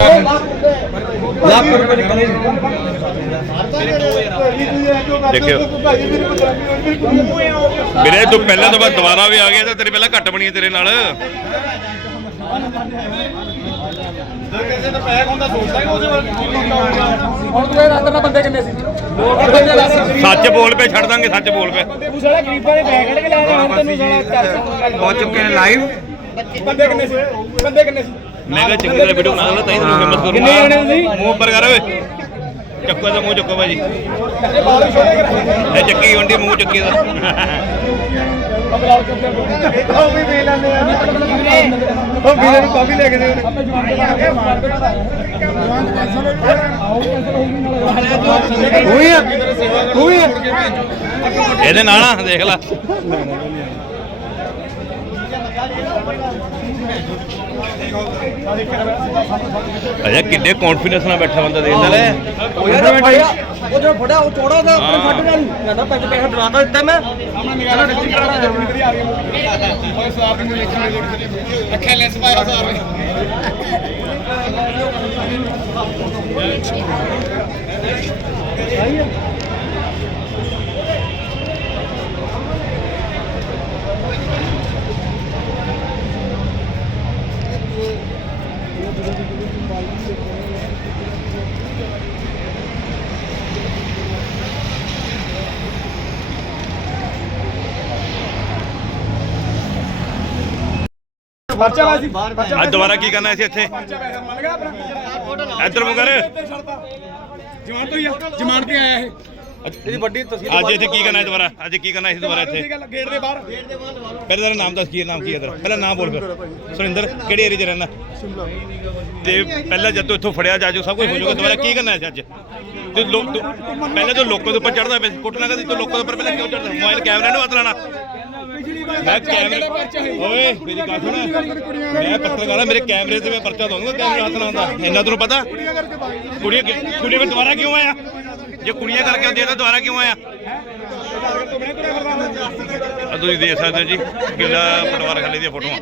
ਲੱਖ ਰੁਪਏ ਨਿਕਲੇ ਦੇਖਿਓ। ਵੀਰੇ ਤੂੰ ਪਹਿਲਾਂ ਤੋਂ ਬਾਅਦ ਦੁਬਾਰਾ ਵੀ ਆ ਗਿਆ ਤਾਂ ਤੇਰੀ ਪਹਿਲਾਂ ਘੱਟ ਬਣੀ ਹੈ ਤੇਰੇ ਨਾਲ। ਹੁਣ ਤੂੰ ਇਹ ਰਾਤ ਨਾਲ ਬੰਦੇ ਕਿੰਨੇ ਸੀ ਬੰਦੇ ਦੱਸ ਸੱਚ ਬੋਲ ਪਏ ਛੱਡ ਦਾਂਗੇ ਸੱਚ ਬੋਲ ਪਏ। ਤੂੰ ਸਾਲਾ ਗਰੀਬਾਂ ਦੇ ਬੈਗ ਕੱਢ ਕੇ ਲੈ ਰਿਹਾ ਹੁਣ ਤੈਨੂੰ ਸਾਲਾ ਪਹੁੰਚ ਚੁੱਕੇ ਨੇ ਲਾਈਵ ਬੰਦੇ ਕਿੰਨੇ ਸੀ ਬੰਦੇ ਕਿੰਨੇ ਸੀ? ਮੈਂ ਕਿਹਾ ਚੰਗੀ ਤਰ੍ਹਾਂ ਵੀਡੀਓ ਬਣਾ ਲਾ ਤਾਂ ਹੀ ਤੈਨੂੰ ਫੇਮਸ ਕਰੂੰਗਾ ਕਿੰਨੇ ਜਣੇ ਤੁਸੀਂ? ਮੂੰਹ ਉੱਪਰ ਕਰ ਓਏ। ਚੱਕੋ ਦਾ ਮੂੰਹ ਚੱਕੋ ਭਾਜੀ। ਇਹ ਚੱਕੀ ਵੰਡੀ ਮੂੰਹ ਚੱਕੀ ਦਾ ਉਹ ਵੀ ਵੇ ਲੈਂਦੇ ਆ ਉਹ ਵੀਰੇ ਨੂੰ ਕਾਫੀ ਲੈ ਕੇ ਦੇ ਉਹੀ ਆ। ਉਹੀ ਆ ਇਹਦੇ ਨਾਲ ਨਾ ਦੇਖ ਲੈ। ਅਜਾ ਕਿੰਨੇ ਕੌਨਫੀਡੈਂਸ ਨਾਲ ਬੈਠਾ ਬੰਦਾ ਦੇਖਦਾ ਲੈ ਉਹ ਯਾਰ ਫੜਿਆ ਉਹ ਜੋ ਫੜਿਆ ਉਹ ਚੋੜਾ ਦਾ ਆਪਣੇ ਫੱਟ ਨਾਲ ਕਹਿੰਦਾ ਪੈਸੇ ਪੈਸੇ ਡਰਾਤਾ ਦਿੱਤਾ ਮੈਂ। ਸਾਹਮਣੇ ਨਿਕਾਲਾ ਡਿੱਗੀ ਕਰਾਣਾ ਜਰੂਰੀ ਕਰੀ ਆ ਰਹੀ ਹੈ। ਓਏ ਨੂੰ ਦੇਖਣਾ ਅੱਖੇ ਲੈਂਸ ਪਾਇਆ ਸਾਰ। ਅੱਜ ਦੁਬਾਰਾ ਕੀ ਕਰਨਾ ਸੀ ਇੱਥੇ? ਮੰਨ ਗਿਆ ਆਪਣਾ। ਇੱਧਰ ਮੂੰਹ ਕਰ ਜਮਾਨ ਤੋਂ ਹੀ ਆ ਜਮਾਨ ਤੇ ਆਇਆ ਇਹ। ਇਹਦੀ ਵੱਡੀ ਤਸਵੀਰ ਅੱਜ ਇੱਥੇ ਕੀ ਕਰਨਾ ਹੈ ਦੁਬਾਰਾ? ਅੱਜ ਕੀ ਕਰਨਾ ਸੀ ਦੁਬਾਰਾ ਇੱਥੇ? ਗੱਲ ਗੇਟ ਦੇ ਬਾਹਰ। ਪਹਿਲਾਂ ਤੇਰਾ ਨਾਮ ਦੱਸ ਕੀ ਹੈ ਨਾਮ ਕੀ ਹੈ ਤੇਰਾ? ਪਹਿਲਾਂ ਨਾਮ ਬੋਲ ਫਿਰ। ਸੁਰਿੰਦਰ ਕਿਹੜੇ ਏਰੀਆ 'ਚ ਰਹਿਣਾ ਤੇ ਪਹਿਲਾਂ ਜਦ ਤੂੰ ਇੱਥੋਂ ਫੜਿਆ ਜਾਜੂ ਸਭ ਕੁਝ ਹੋ ਜਾਊਗਾ ਦੁਬਾਰਾ ਕੀ ਕਰਨਾ ਹੈ ਅੱਜ? ਤੇ ਲੋ- ਤੂੰ- ਪਹਿਲਾਂ ਤੂੰ ਲੋਕਾਂ ਦੇ ਉੱਪਰ ਚੜਦਾ ਪਿਆ ਕੁੱਟਣਾ ਕਦੀ ਤੂੰ ਲੋਕਾਂ ਦੇ ਉੱਪਰ ਪਹਿਲਾਂ ਕਿਉਂ ਚੜਦਾ ਮੋਬਾਈਲ ਕੈਮਰੇ ਨੂੰ ਹੱਥ ਲਾਣਾ ਮੈਂ ਕੈਮਰੇ ਓਏ ਮੇਰੀ ਗੱਲ ਸੁਣ। ਮੈਂ ਪੱਤਰਕਾਰ ਮੇਰੇ ਕੈਮਰੇ ਤੇ ਮੈਂ ਪਰਚਾ ਦਊਂਗਾ ਕੈਮਰੇ ਹੱਥ ਲਾਉਂਦਾ। ਇੰਨਾ ਤੈਨੂੰ ਪਤਾ? ਕੁੜੀਆਂ ਕੁੜੀਆਂ ਵਿੱਚ ਦੁਬਾਰਾ ਕਿਉਂ ਆਇਆ? ਜੇ ਕੁੜੀਆਂ ਕਰਕੇ ਆਉਂਦੇ ਤਾਂ ਦੁਬਾਰਾ ਕਿਉਂ ਆਇਆ? ਆ ਤੁਸੀਂ ਦੇਖ ਸਕਦੇ ਹੋ ਜੀ ਗਿੱਲਾ ਪਰਿਵਾਰ ਖਾਲੀ ਦੀਆਂ ਫੋਟੋਆਂ।